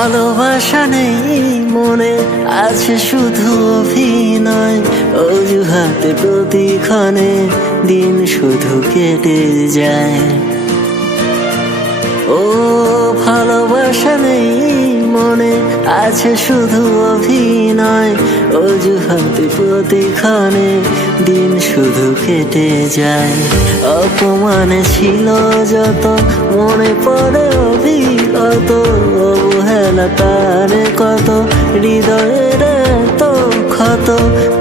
ভালোবাসা নেই মনে আছে শুধু অভিনয়, অজুহাতে প্রতিক্ষণে দিন শুধু কেটে যায়। ও ভালোবাসা নেই মনে আছে শুধু অভিনয়, অজুহাতে প্রতিক্ষণে দিন শুধু কেটে যায়। অপমানে ছিল যত মনে পড়ে অবিরত, অবহেলা তার কত হৃদয়ের তো ক্ষত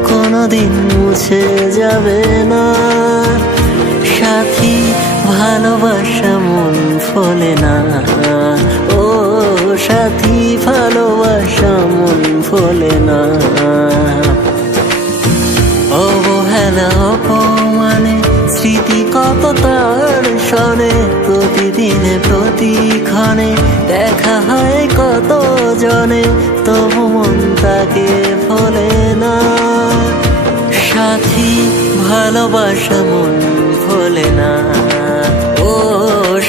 কোনদিন মুছে যাবে না। সাথী ভালোবাসা মন ফলে না, ও সাথী ভালোবাসা মন ফলে না। অবহেলা অপমানে স্মৃতি কত তার শোনে, প্রতিদিনে প্রতিক্ষণে দেখা হয় কত জনে, তবু মন তাকে ফলে না। সাথী ভালোবাসা মন ফলে না, ও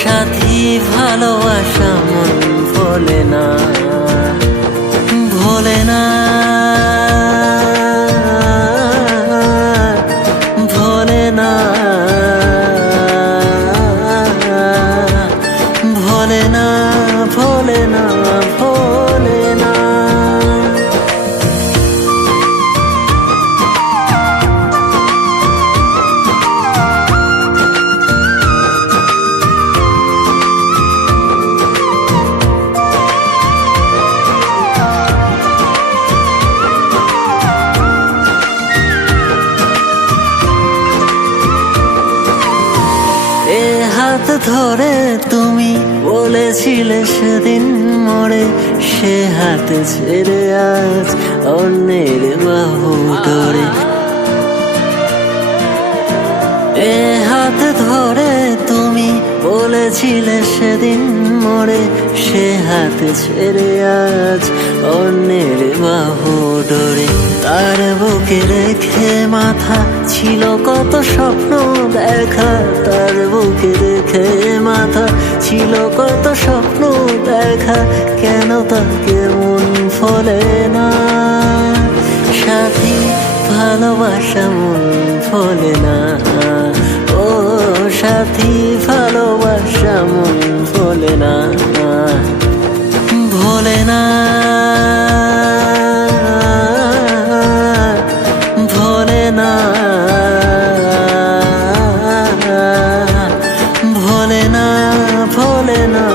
সাথী ভালোবাসা মন ফলে না, ভোলে না, ভোলে না, ভোলে না, ভোলে না, ভোলে না। এ হাত ধরে তুমি বলেছিলে সেদিন মোড়ে, সে হাত ছেড়ে আজ অন্যের বাহু ধরে। এ হাত ধরে তুমি বলেছিলে সেদিন মোড়ে, সে হাত ছেড়ে আজ অন্যের বাহু ধরে। তার বুকে রেখে মাথা ছিল কত স্বপ্ন দেখা, তার বুকে রেখে মাথা ছিল কত স্বপ্ন দেখা, কেন তাকে মন ফলে না। সাথী ভালোবাসা মন ফলে না, ও সাথী ভালোবাসা মন ফলে না, ভোলে না, ভোলে না, ভোলে না, ভোলে না।